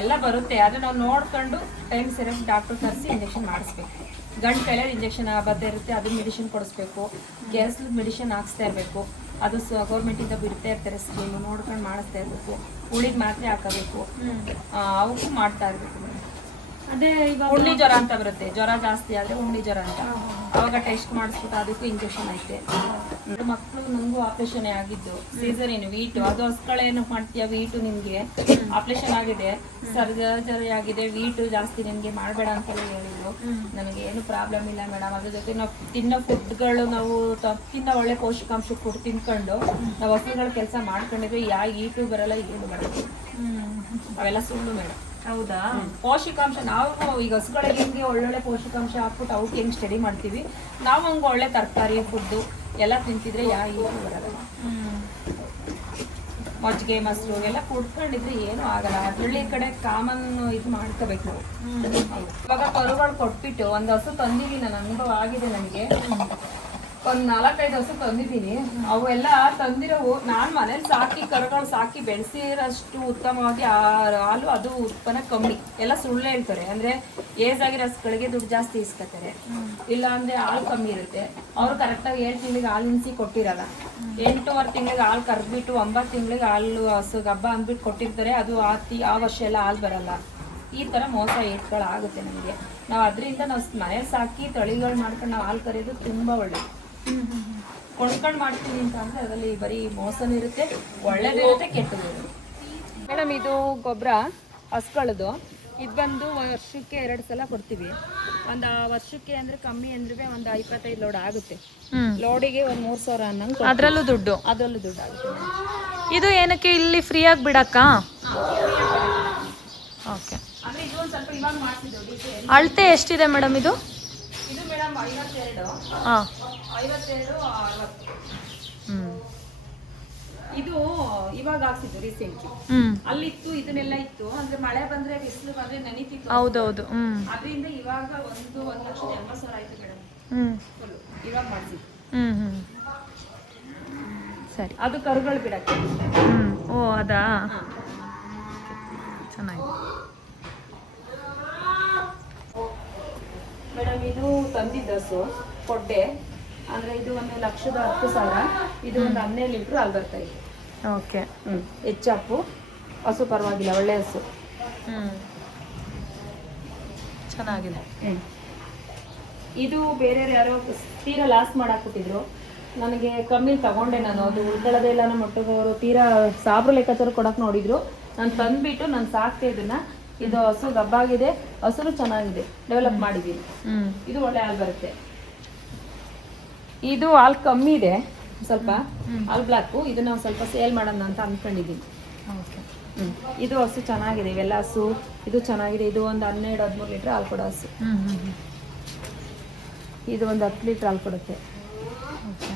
ಎಲ್ಲ ಬರುತ್ತೆ. ಆದರೆ ನಾವು ನೋಡ್ಕೊಂಡು ಟೈಮ್ ಸರಿಯಾಗಿ ಡಾಕ್ಟ್ರ್ ಕರೆಸಿ ಇಂಜೆಕ್ಷನ್ ಮಾಡಿಸ್ಬೇಕು. ಗಂಟು ಕಾಯಿಲೆ ಇಂಜೆಕ್ಷನ್ ಬರ್ತಾ ಇರುತ್ತೆ, ಅದನ್ನ ಮೆಡಿಸಿನ್ ಕೊಡಿಸ್ಬೇಕು. ಗೆರಸ್ಲು ಮೆಡಿಸಿನ್ ಹಾಕ್ಸ್ತಾ ಇರಬೇಕು. ಅದು ಗೌರ್ಮೆಂಟಿಂದ ಬಿಡ್ತಾ ಇರ್ತಾರೆ ಸ್ಕೀಮು, ನೋಡ್ಕೊಂಡು ಮಾಡಿಸ್ತಾ ಇರಬೇಕು. ಹುಳಿಗೆ ಮಾತ್ರೆ ಹಾಕಬೇಕು, ಅವಕ್ಕೂ ಮಾಡ್ತಾ ಇರಬೇಕು. ಅದೇ ಇವಾಗ ಉಣ್ಣಿ ಜ್ವರ ಅಂತ ಬರುತ್ತೆ, ಜ್ವರ ಜಾಸ್ತಿ ಆದರೆ ಉಣ್ಣಿ ಜ್ವರ ಅಂತ, ಅವಾಗ ಟೆಸ್ಟ್ ಮಾಡಿಸ್ಬಿಟ್ಟು ಅದಕ್ಕೂ ಇಂಜೆಕ್ಷನ್ ಐತೆ. ಮಕ್ಕಳು ನನಗೂ ಆಪ್ರೇಷನ್ ಆಗಿದ್ದು, ಸೀಸರಿನ್ ವೀಟು, ಅದು ಹಸ್ಗಳೇನು ಮಾಡ್ತೀಯ, ವೀಟು ನಿಮಗೆ ಆಪ್ರೇಷನ್ ಆಗಿದೆ, ಸರ್ಜರಿ ಆಗಿದೆ, ವೀಟು ಜಾಸ್ತಿ ನಿಮಗೆ ಮಾಡಬೇಡ ಅಂತೆಲ್ಲ ಹೇಳಿದ್ರು. ನನಗೆ ಏನು ಪ್ರಾಬ್ಲಮ್ ಇಲ್ಲ ಮೇಡಮ್. ಅದ್ರ ಜೊತೆ ನಾವು ತಿನ್ನೋ ಫುಡ್ಗಳು ನಾವು ತಪ್ಪಿಂದ ಒಳ್ಳೆ ಪೌಷ್ಟಿಕಾಂಶ ಫುಡ್ ತಿನ್ಕೊಂಡು ನಾವು ಹಸುಗಳ ಕೆಲಸ ಮಾಡ್ಕೊಂಡಿದ್ವಿ, ಈಟು ಬರಲ್ಲ, ಏನು ಬರಲ್ಲ. ಅವೆಲ್ಲ ಸುಳ್ಳು ಮೇಡಮ್. ಹೌದಾ? ಪೌಷ್ಟಿಕಾಂಶ ನಾವು ಈಗ ಹಸುಗಳಿಗೆ ಹೆಂಗೆ ಒಳ್ಳೊಳ್ಳೆ ಪೌಷ್ಟಿಕಾಂಶ ಹಾಕ್ಬಿಟ್ಟು ಅವಕ್ಕೆ ಹೆಂಗೆ ಸ್ಟಡಿ ಮಾಡ್ತೀವಿ, ನಾವು ಹಂಗೆ ಒಳ್ಳೆ ತರಕಾರಿ ಫುಡ್ಡು ಎಲ್ಲ ತಿಂತಿದ್ರೆ ಈಟು ಬರಲ್ಲ. ಮಜ್ಜಿಗೆ ಮೊಸರು ಎಲ್ಲ ಕುಡ್ಕೊಂಡಿದ್ರೆ ಏನೂ ಆಗಲ್ಲ. ಹಳ್ಳಿ ಕಡೆ ಕಾಮನ್ ಇದು ಮಾಡ್ಕೋಬೇಕು ನಾವು. ಇವಾಗ ಕರುಗಳು ಕೊಟ್ಬಿಟ್ಟು ಒಂದು ಹಸು ತಂದಿದ್ದೀನಿ, ನನ್ನ ಅನುಭವ ಆಗಿದೆ ನನಗೆ. ಒಂದು 4-5 ಹಸು ತಂದಿದ್ದೀನಿ. ಅವೆಲ್ಲ ತಂದಿರೋವು ನಾನು ಮನೇಲಿ ಸಾಕಿ ಕರುಗಳು ಸಾಕಿ ಬೆಳೆಸಿರೋಷ್ಟು ಉತ್ತಮವಾಗಿ ಹಾಲು ಅದು ಉತ್ಪನ್ನ ಕಮ್ಮಿ. ಎಲ್ಲ ಸುಳ್ಳು ಹೇಳ್ತಾರೆ. ಅಂದರೆ ಏಜ್ ಆಗಿರೋ ಹಸುಗಳಿಗೆ ದುಡ್ಡು ಜಾಸ್ತಿ ಇಸ್ಕೊತಾರೆ, ಇಲ್ಲ ಅಂದರೆ ಹಾಲು ಕಮ್ಮಿ ಇರುತ್ತೆ. ಅವರು ಕರೆಕ್ಟಾಗಿ 7 ತಿಂಗಳಿಗೆ ಹಾಲು ನಿನ್ಸಿ ಕೊಟ್ಟಿರಲ್ಲ. 8.5 ತಿಂಗಳಿಗೆ ಹಾಲು ಕರೆದ್ಬಿಟ್ಟು 9 ತಿಂಗಳಿಗೆ ಹಾಲು ಹಸು ಗಬ್ಬ ಅಂದ್ಬಿಟ್ಟು ಕೊಟ್ಟಿರ್ತಾರೆ. ಅದು ಆ ವರ್ಷ ಎಲ್ಲ ಹಾಲು ಬರಲ್ಲ. ಈ ಥರ ಮೋಸ ಏಟ್ಗಳು ಆಗುತ್ತೆ ನಮಗೆ. ನಾವು ಅದರಿಂದ ನಾವು ಮನೇಲಿ ಸಾಕಿ ತಳಿಗಳು ಮಾಡ್ಕೊಂಡು ನಾವು ಹಾಲು ಕರೆಯೋದು ತುಂಬ ಒಳ್ಳೆಯದು. ಕೊಂಡ್ಕೊಂಡು ಮಾಡ್ತೀನಿ ಅಂತ ಅಂದರೆ ಅದರಲ್ಲಿ ಬರೀ ಮೋಸನೂ ಇರುತ್ತೆ, ಒಳ್ಳೇದಿರುತ್ತೆ, ಕೆಟ್ಟದ್ದು ಇರುತ್ತೆ. ಮೇಡಮ್ ಇದು ಗೊಬ್ಬರ ಹಸ್ಗಳದು, ಇದು ಬಂದು ವರ್ಷಕ್ಕೆ 2 ಸಲ ಕೊಡ್ತೀವಿ. ಒಂದು ವರ್ಷಕ್ಕೆ ಅಂದರೆ ಕಮ್ಮಿ ಅಂದ್ರೆ ಒಂದು 25 ಲೋಡ್ ಆಗುತ್ತೆ. ಲೋಡಿಗೆ ಒಂದು 3,000 ಅನ್ನಂಗೆ. ಅದರಲ್ಲೂ ದುಡ್ಡು ಆಗುತ್ತೆ. ಇದು ಏನಕ್ಕೆ ಇಲ್ಲಿ ಫ್ರೀಯಾಗಿ ಬಿಡಕ್ಕಾ? ಓಕೆ. ಅಂದರೆ ಇದು ಒಂದು ಸ್ವಲ್ಪ ಇವಾಗ ಮಾಡಿಸಿದ್ದು. ಅಳತೆ ಎಷ್ಟಿದೆ ಮೇಡಮ್ ಇದು? ಇದು ಮೇಡಮ್ 52. ಹಾಂ, 52, 60. ಇದು ಇವಾಗ ಹಾಕ್ಸಿದ್ದು ರೀಸೆಂಟ್ಲಿ. ಅಲ್ಲಿತ್ತು, ಇದನ್ನೆಲ್ಲ ಇತ್ತು. ಅಂದ್ರೆ ಮಳೆ ಬಂದ್ರೆ ಬಿಸಿಲು ಬಂದ್ರೆ ನೆನಿತಿತ್ತು. ಹೌದೌದು. ಅದರಿಂದ ಇವಾಗ 1,80,000 ಆಯ್ತು ಮೇಡಮ್. ಇವಾಗ ಮಾಡಿಸಿದ್ದು. ಸರಿ. ಅದು ಕರುಗಳು ಬಿಡಕ್ಕೆ. ಓ ಅದಾ, ಚೆನ್ನಾಗಿದೆ ಮೇಡಮ್. ಇದು ತಂದಿದ್ದ ಹಸು ಕೊಡ್ಡೆ, ಅಂದ್ರೆ ಇದು 1,10,000. ಇದು ಒಂದು 12 ಲೀಟ್ರ್ ಹಾಲು ಬರ್ತಾ ಇದೆ. ಓಕೆ. ಹೆಚ್ಚಪ್ಪು ಹಸು, ಪರವಾಗಿಲ್ಲ, ಒಳ್ಳೆ ಹಸು. ಚೆನ್ನಾಗಿದೆ. ಇದು ಬೇರೆ ಯಾರೋ ತೀರಾ ಲಾಸ್ ಮಾಡಾಕ್ಬಿಟ್ಟಿದ್ರು. ನನಗೆ ಕಮ್ಮಿ ತಗೊಂಡೆ ನಾನು. ಅದು ಉಳ್ಕೊಳ್ಳೋದೇ ಇಲ್ಲ ನಮ್ಮ ಒಟ್ಟಿಗೋರು ತೀರಾ ಸಾಬ್ರು ಲೆಕ್ಕಾಚಾರ ಕೊಡಕ್ಕೆ ನೋಡಿದ್ರು. ನಾನು ತಂದ್ಬಿಟ್ಟು ನಾನು ಸಾಕ್ತೆ ಇದನ್ನ. ಇದು ಹಸು ಗಬ್ಬಾಗಿದೆ, ಹಸುನು ಚೆನ್ನಾಗಿದೆ, ಡೆವಲಪ್ ಮಾಡಿದ್ದೀನಿ. ಇದು ಒಳ್ಳೆ ಹಾಲು ಬರುತ್ತೆ. ಇದು ಹಾಲು ಕಮ್ಮಿ ಇದೆ ಸ್ವಲ್ಪ, ಹಾಲು ಬ್ಲಾಕು. ಇದು ನಾವು ಸ್ವಲ್ಪ ಸೇಲ್ ಮಾಡೋಣ ಅಂತ ಅಂದ್ಕೊಂಡಿದ್ದೀನಿ. ಓಕೆ. ಇದು ಹಸು ಚೆನ್ನಾಗಿದೆ, ಇವೆಲ್ಲ ಹಸು ಇದು ಚೆನ್ನಾಗಿದೆ. ಇದು ಒಂದು 12-13 ಲೀಟ್ರ್ ಹಾಲು ಕೊಡೋ ಹಸು. ಇದು ಒಂದು 10 ಲೀಟ್ರ್ ಹಾಲು ಕೊಡುತ್ತೆ. ಓಕೆ.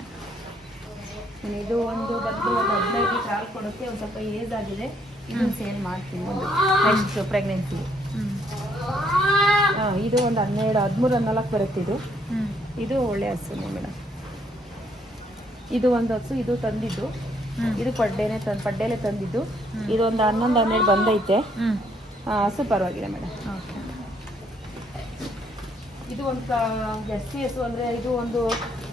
ಇದು ಒಂದು 15 ಲೀಟ್ರ್ ಹಾಲು ಕೊಡುತ್ತೆ. ಒಂದು ಸ್ವಲ್ಪ ಏಜ್ ಆಗಿದೆ, ಇದು ಸೇಲ್ ಮಾಡ್ತೀನಿ ಒಂದು ನೆಕ್ಸ್ಟ್ ಪ್ರೆಗ್ನೆನ್ಸಿ. ಇದು ಒಂದು 13-14 ಬರುತ್ತೆ. ಇದು ಒಳ್ಳೆ ಹಸುನೇ ಮೇಡಮ್. ಇದು ಒಂದು ಹಸು, ಇದು ತಂದಿದ್ದು. ಇದು ಪಡ್ಡೇಲೆ ತಂದಿದ್ದು. ಇದು ಒಂದು 11-12 ಬಂದೈತೆ. ಹಸು ಪರವಾಗಿಲ್ಲ ಮೇಡಮ್. ಇದು ಒಂದು ಜಾಸ್ತಿ ಹಸು. ಅಂದರೆ ಇದು ಒಂದು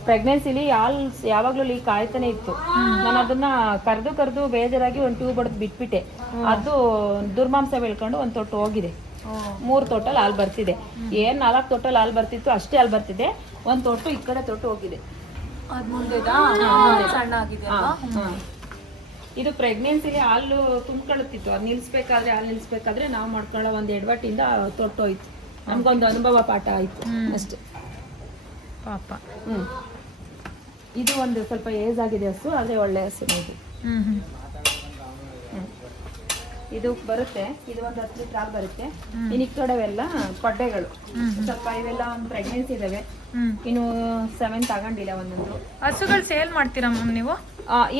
ಪ್ರೆಗ್ನೆನ್ಸಿಲಿ ಹಾಲು ಯಾವಾಗಲೂ ಲೀಕ್ ಆಯ್ತಾನೆ ಇತ್ತು. ನಾನು ಅದನ್ನ ಕರೆದು ಬೇಜಾರಾಗಿ ಒಂದು ಟ್ಯೂಬ್ ಹೊಡೆದು ಬಿಟ್ಬಿಟ್ಟೆ. ಅದು ದುರ್ಮಾಂಸ ಬೆಳ್ಕೊಂಡು ಒಂದು ತೊಟ್ಟು ಹೋಗಿದೆ. 3 ತೊಟ್ಟಲ್ಲಿ ಹಾಲು ಬರ್ತಿದೆ. ಏನು 4 ತೊಟ್ಟಲ್ಲಿ ಹಾಲು ಬರ್ತಿತ್ತು ಅಷ್ಟೇ ಹಾಲು ಬರ್ತಿದೆ. ಒಂದು ತೊಟ್ಟು ಈ ಕಡೆ ತೊಟ್ಟು ಹೋಗಿದೆ. ಸಣ್ಣ ಆಗಿದೆ. ಇದು ಪ್ರೆಗ್ನೆನ್ಸಿಲಿ ಹಾಲು ತುಂಬ್ಕೊಳ್ಳುತ್ತಿತ್ತು. ಅದು ನಿಲ್ಲಿಸ್ಬೇಕಾದ್ರೆ ನಾವು ಮಾಡ್ಕೊಳ್ಳೋ ಒಂದು ಎಡವಟ್ಟಿಂದ ತೊಟ್ಟೋಯ್ತು. ನಮ್ಗೊಂದು ಅನುಭವ ಪಾಠ ಆಯ್ತು ಅಷ್ಟೇ ಪಾಪ. ಇದು ಒಂದು ಸ್ವಲ್ಪ ಏಜ್ ಆಗಿದೆ ಹಸು, ಆದರೆ ಒಳ್ಳೆ ಹಸು ಇದು. ಇದು ಬರುತ್ತೆ. ಇದು ಒಂದು 10 ಲೀಟ್ರ್ ಹಾಲು ಬರುತ್ತೆ. ಇನ್ನು ಈ ಕಡೆವೆಲ್ಲ ಪಡ್ಡೆಗಳು ಸ್ವಲ್ಪ, ಇವೆಲ್ಲ ಒಂದು ಪ್ರೆಗ್ನೆನ್ಸಿ ಇದಾವೆ. ಇನ್ನು 7 ತಗೊಂಡಿಲ್ಲ ಒಂದೊಂದು. ಹಸುಗಳು ಸೇಲ್ ಮಾಡ್ತೀರಾ ಮ್ಯಾಮ್ ನೀವು?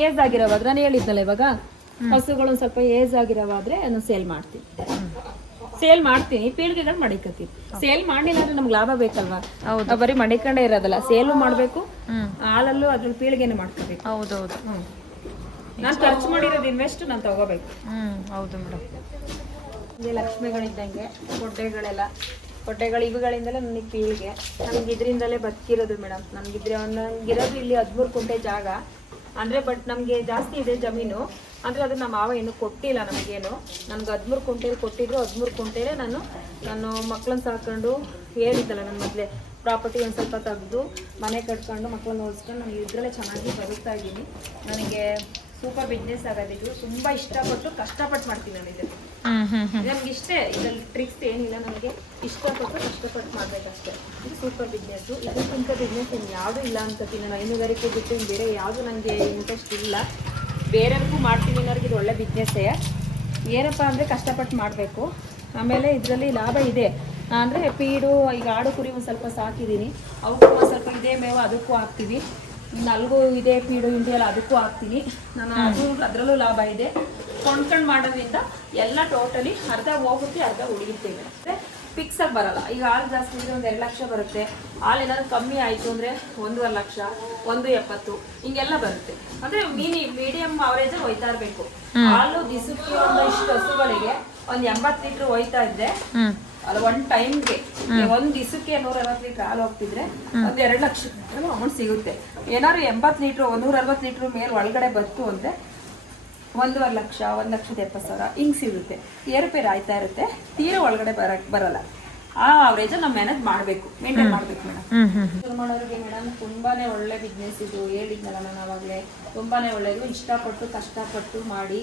ಏಜ್ ಆಗಿರೋವಾಗ ನಾನು ಹೇಳಿದ್ನಲ್ಲ ಇವಾಗ ಹಸುಗಳು ಒಂದು ಸ್ವಲ್ಪ ಏಜ್ ಆಗಿರೋವಾದ್ರೆ ನಾನು ಸೇಲ್ ಮಾಡ್ತೀನಿ ಪೀಳಿಗೆಗಳು ಮಡಿಕತ್ತೀನಿ. ಸೇಲ್ ಮಾಡಲಿಲ್ಲ ಅಂದ್ರೆ ನಮ್ಗೆ ಲಾಭ ಬೇಕಲ್ವಾ? ನಾವು ಬರೀ ಮಡಿಕೊಂಡೇ ಇರೋದಲ್ಲ, ಸೇಲು ಮಾಡಬೇಕು, ಹಾಲಲ್ಲೂ ಅದ್ರ ಪೀಳಿಗೆನೂ ಮಾಡ್ಕೋಬೇಕು. ಹೌದೌದು. ನಾನು ಖರ್ಚು ಮಾಡಿರೋದು ಇನ್ವೆಸ್ಟ್ ನಾನು ತಗೋಬೇಕು. ಹೌದು ಮೇಡಮ್. ಇದೇ ಲಕ್ಷ್ಮಿಗಳಿದ್ದಂಗೆ ಕೊಡ್ಡೆಗಳು ಇವುಗಳಿಂದಲೇ ನನಗೆ ಪೀಳಿಗೆ. ನನಗೆ ಇದರಿಂದಲೇ ಬದುಕಿರೋದು ಮೇಡಮ್. ನನಗಿರೋದು ಇಲ್ಲಿ 13 ಕುಂಟೆ ಜಾಗ ಅಂದರೆ, ಬಟ್ ನಮಗೆ ಜಾಸ್ತಿ ಇದೆ ಜಮೀನು. ಅಂದರೆ ಅದು ನಮ್ಮ ಮಾವ ಏನು ಕೊಟ್ಟಿಲ್ಲ ನಮಗೇನು. ನನಗೆ 13 ಕುಂಟೆಲಿ ಕೊಟ್ಟಿದ್ರು. 13 ಕುಂಟೆಲೇ ನಾನು ಮಕ್ಕಳನ್ನ ಸಾಕೊಂಡು ಹೇಳಿದ್ದಲ್ಲ, ನನ್ನ ಮೊದಲೇ ಪ್ರಾಪರ್ಟಿ ಒಂದು ಸ್ವಲ್ಪ ತೆಗೆದು ಮನೆ ಕಟ್ಕೊಂಡು ಮಕ್ಕಳನ್ನ ಓದಿಸ್ಕೊಂಡು ನಾನು ಇದರಲ್ಲೇ ಚೆನ್ನಾಗಿ ಬದುಕ್ತಾ ಇದ್ದೀನಿ. ನನಗೆ ಸೂಪರ್ ಬಿಸ್ನೆಸ್ ಆಗೋದಿದ್ದು ತುಂಬ ಇಷ್ಟಪಟ್ಟು ಕಷ್ಟಪಟ್ಟು ಮಾಡ್ತೀನಿ ನಾನು ಇದನ್ನು. ನಮ್ಗೆ ಇಷ್ಟೇ, ಇದರಲ್ಲಿ ಟ್ರಿಕ್ಸ್ ಏನಿಲ್ಲ. ನನಗೆ ಇಷ್ಟಪಟ್ಟು ಕಷ್ಟಪಟ್ಟು ಮಾಡಬೇಕಷ್ಟೇ. ಇದು ಸೂಪರ್ ಬಿಸ್ನೆಸ್ಸು. ಇದಕ್ಕಿಂತ ಬಿಸ್ನೆಸ್ ಇನ್ನು ಯಾವುದೂ ಇಲ್ಲ ಅನ್ಕೋತೀನಿ ನಾನು. ಹೈನುಗಾರಿಕೆ ಬಿಟ್ಟು ಇನ್ನು ಬೇರೆ ಯಾವುದು ನನಗೆ ಇಂಟ್ರೆಸ್ಟ್ ಇಲ್ಲ. ಬೇರೆಯವ್ರಿಗೂ ಮಾಡ್ತೀನಿ ಅನ್ನೋರಿಗೆ ಇದು ಒಳ್ಳೆ ಬಿಸ್ನೆಸ್ಸೇ. ಏನಪ್ಪ ಅಂದರೆ ಕಷ್ಟಪಟ್ಟು ಮಾಡಬೇಕು. ಆಮೇಲೆ ಇದರಲ್ಲಿ ಲಾಭ ಇದೆ. ಅಂದರೆ ಪೀಡು, ಈಗ ಆಡು ಕುರಿ ಒಂದು ಸ್ವಲ್ಪ ಸಾಕಿದ್ದೀನಿ, ಅವಕ್ಕೂ ಒಂದು ಸ್ವಲ್ಪ ಇದೇ ಮೇವು ಅದಕ್ಕೂ ಹಾಕ್ತೀವಿ. ಇನ್ನು ಅಲ್ಲಿಗೂ ಇದೇ ಪೀಡು ಹಿಂಡಿ ಎಲ್ಲ ಅದಕ್ಕೂ ಹಾಕ್ತೀನಿ ನಾನು. ಅದರಲ್ಲೂ ಲಾಭ ಇದೆ. ಕೊಂಡ್ಕೊಂಡು ಮಾಡೋದ್ರಿಂದ ಎಲ್ಲ ಟೋಟಲಿ ಅರ್ಧ ಹೋಗುತ್ತೆ, ಅರ್ಧ ಉಳಿಯುತ್ತೆ. ಅಂದರೆ ಫಿಕ್ಸಾಗಿ ಬರಲ್ಲ. ಈಗ ಹಾಲು ಜಾಸ್ತಿ ಇದ್ರೆ ಒಂದು 2 ಲಕ್ಷ ಬರುತ್ತೆ. ಹಾಲು ಏನಾದ್ರು ಕಮ್ಮಿ ಆಯಿತು ಅಂದರೆ 1.5 ಲಕ್ಷ, 1.70 ಹಿಂಗೆಲ್ಲ ಬರುತ್ತೆ. ಅಂದರೆ ಮೀಡಿಯಮ್ ಅವರೇಜಲ್ಲಿ ಹೋಯ್ತಾ ಇರಬೇಕು. ಹಾಲು ದಿವಸಕ್ಕೆ ಇಷ್ಟು ಹಸುಗಳಿಗೆ ಒಂದು 80 ಲೀಟ್ರ್ ಹೋಯ್ತಾ ಇದ್ದೆ, ಅದು ಒಂದು ಟೈಮ್ಗೆ ಒಂದು ದಿವಸಕ್ಕೆ 160 ಲೀಟ್ರ್ ಹಾಲು ಹೋಗ್ತಿದ್ರೆ ಒಂದು 2 ಲಕ್ಷ ಅಮೌಂಟ್ ಸಿಗುತ್ತೆ. ಏನಾದ್ರು 80 ಲೀಟ್ರ್ 160 ಲೀಟ್ರ್ ಮೇಲೆ ಒಳಗಡೆ ಬಂತು ಅಂದರೆ 1.5 ಲಕ್ಷ, 1,70,000 ಹಿಂಗೆ ಸಿಗುತ್ತೆ. ಏರುಪೇರು ಆಯ್ತಾ ಇರುತ್ತೆ. ತೀರಾ ಒಳಗಡೆ ಬರಲ್ಲ. ಆ ಅವರೇಜ್ ನಾವು ಮ್ಯಾನೇಜ್ ಮಾಡಬೇಕು, ಮೇಂಟೈನ್ ಮಾಡಬೇಕು ಮೇಡಮ್. ಶುರು ಮಾಡೋರಿಗೆ ಮೇಡಮ್ ತುಂಬಾನೇ ಒಳ್ಳೆ ಬಿಸ್ನೆಸ್ ಇದು. ಹೇಳಿದ್ನಲ್ಲ ನಾನು ಆವಾಗಲೇ, ತುಂಬಾನೇ ಒಳ್ಳೆಯದು. ಇಷ್ಟಪಟ್ಟು ಕಷ್ಟಪಟ್ಟು ಮಾಡಿ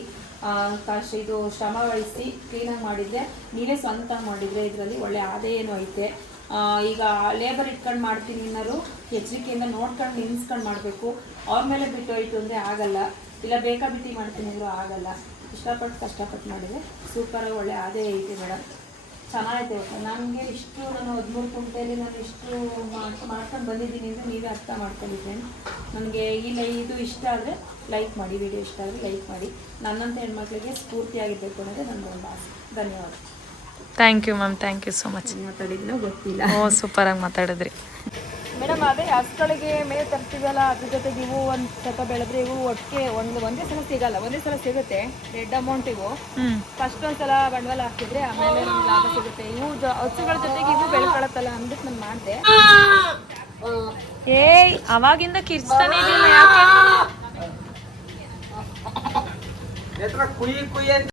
ಇದು ಶ್ರಮ ವಹಿಸಿ ಕ್ಲೀನಾಗಿ ಮಾಡಿದರೆ, ನೀವೇ ಸ್ವಂತ ಮಾಡಿದರೆ ಇದರಲ್ಲಿ ಒಳ್ಳೆ ಆದಾಯನೂ ಐತೆ. ಈಗ ಲೇಬರ್ ಇಟ್ಕೊಂಡು ಮಾಡ್ತೀನಿ ಅನ್ನೋರು ಎಚ್ಚರಿಕೆಯಿಂದ ನೋಡ್ಕೊಂಡು ನಿಲ್ಲಿಸ್ಕೊಂಡು ಮಾಡಬೇಕು. ಅವ್ರ ಮೇಲೆ ಬಿಟ್ಟು ಹೋಯ್ತು ಅಂದರೆ ಆಗಲ್ಲ. ಇಲ್ಲ ಬೇಕಾಬಿಟ್ಟಿ ಮಾಡ್ತೀನಿ ಅಂದರೂ ಆಗಲ್ಲ. ಇಷ್ಟಪಟ್ಟು ಕಷ್ಟಪಟ್ಟು ಮಾಡಿದರೆ ಸೂಪರಾಗಿ ಒಳ್ಳೆ ಆದಾಯ ಐತೆ ಮೇಡಮ್. ಚೆನ್ನಾಗೈತೆ. ನನಗೆ ಇಷ್ಟು ನಾನು 13 ಕುಂಟೆಯಲ್ಲಿ ನಾನು ಇಷ್ಟು ಮಾಡ್ಕೊಂಡು ಬಂದಿದ್ದೀನಿ ಅಂದರೆ ನೀವೇ ಅರ್ಥ ಮಾಡ್ಕೊಂಡಿದ್ದೇನೆ. ನನಗೆ ಇದು ಇಷ್ಟ ಆದರೆ ಲೈಕ್ ಮಾಡಿ, ವಿಡಿಯೋ ಇಷ್ಟ ಆದರೆ ಲೈಕ್ ಮಾಡಿ. ನನ್ನಂಥ ಹೆಣ್ಮಕ್ಳಿಗೆ ಸ್ಫೂರ್ತಿಯಾಗಿರಬೇಕು ಅನ್ನೋದೇ ನನ್ನದೊಂದು ಆಸೆ. ಧನ್ಯವಾದ. Thank you ma'am, thank you so much. ಮಾತಾಡಿದ್ನೋ ಗೊತ್ತಿಲ್ಲ. ಸೂಪರಾಗಿ ಮಾತಾಡಿದ್ರಿ ಮೇಡಮ್. ಅದೇ ಹಸುಗಳಿಗೆ ಮೇವು ತರ್ತೀವಲ್ಲ, ಅದ್ರ ಜೊತೆಗೆ ಇವು ಒಂದು ಸ್ವಲ್ಪ ಬೆಳೆದ್ರೆ ಇವು ಒಟ್ಟಿಗೆ ಒಂದೇ ಸಲ ಸಿಗಲ್ಲ. ಒಂದೇ ಸಲ ಸಿಗುತ್ತೆ ರೆಡ್ ಅಮೌಂಟ್. ಇವು ಫಸ್ಟ್ ಒಂದ್ಸಲ ಬಂಡವಾಳ ಹಾಕಿದ್ರೆ ಆಮೇಲೆ ನಮ್ಗೆ ಲಾಭ ಸಿಗುತ್ತೆ. ಇವು ಹಸುಗಳ ಜೊತೆಗೆ ಇವು ಬೆಳ್ಕೊಳತ್ತಲ್ಲ ಅಂದ್ಬಿಟ್ಟು ನಾನು ಮಾಡಿದೆ. ಅವಾಗಿಂದ ಕಿರ್ಚ್ತಾನೆ ಇದೆಯಲ್ಲ, ಯಾಕೆ?